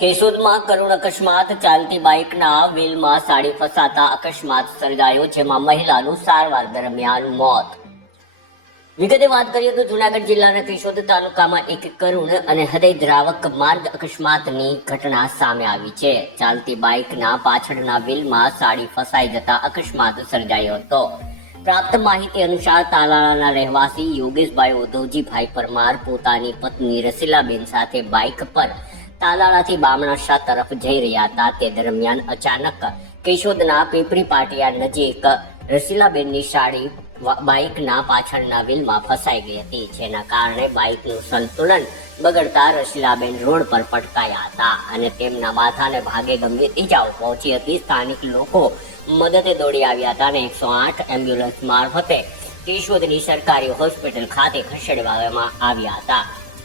કેશોદમાં કરુણ અકસ્માત. ચાલતી બાઇકના વ્હીલમાં સાડી ફસાતા અકસ્માત સર્જાયો, જેમાં મહિલાનું સારવાર દરમિયાન મોત. વિગતે વાત કરીએ તો જૂનાગઢ જિલ્લાના કેશોદ તાલુકામાં એક કરુણ અને હૃદયદ્રાવક માર્ગ અકસ્માતની ઘટના સામે આવી છે. ચાલતી બાઇકના પાછળના વ્હીલમાં સાડી ફસાઈ જતા અકસ્માત સર્જાયો હતો. પ્રાપ્ત માહિતી અનુસાર તાલાળાના રહેવાસી યોગેશભાઈ ઉધવજીભાઈ પરમાર પોતાની પત્ની રસીલાબેન સાથે બાઇક પર તાલાળાથી બામણાશા તરફ જઈ રહ્યા હતા. તે દરમિયાન અચાનક કેશોદના પીપરી પાટિયા નજીક રસીલાબેનની સાડી બાઇકના પાછળના વ્હીલમાં ફસાઈ ગઈ હતી, જેના કારણે બાઇકનું સંતુલન બગડતા રસીલાબેન રોડ પર પટકાયા હતા અને તેમના માથાને ભાગે ગંભીર ઈજાઓ પહોંચી હતી. સ્થાનિક લોકો મદદે દોડી આવ્યા હતા અને 108 એમ્બ્યુલન્સ મારફતે કેશોદની સરકારી હોસ્પિટલ ખાતે ખસેડવામાં આવ્યા હતા,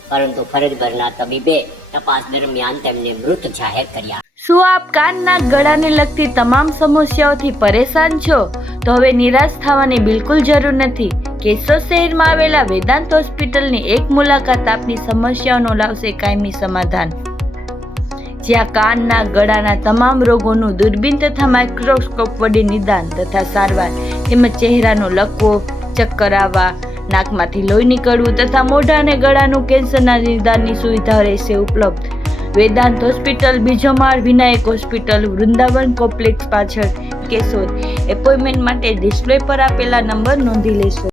પરંતુ ફરજ બરના તબીબે તપાસ દરમિયાન તેમને મૃત જાહેર કર્યા. શું આપ કાનના ગળાને લગતી તમામ સમસ્યાઓથી પરેશાન છો? તો હવે નિરાશ થવાની બિલકુલ જરૂર નથી. કેશોદ શહેરમાં આવેલા વેદાંત હોસ્પિટલની એક મુલાકાત આપની સમસ્યાઓનો લાવશે કાયમી સમાધાન. જ્યાં કાનના ગળાના તમામ રોગોનું દૂરબીન તથા માઇક્રોસ્કોપ વડે નિદાન તથા સારવાર, તેમજ ચહેરાનો લકવો, ચક્કર આવવા, નાકમાંથી લોહી નીકળવું તથા મોઢા અને ગળાનું કેન્સરના નિદાનની સુવિધા રહેશે ઉપલબ્ધ. વેદાંત હોસ્પિટલ, બીજો માળ, વિનાયક હોસ્પિટલ, વૃંદાવન કોમ્પ્લેક્સ પાછળ, કેશોદ. એપોઇન્ટમેન્ટ માટે ડિસ્પ્લે પર આપેલા નંબર નોંધી લેશો.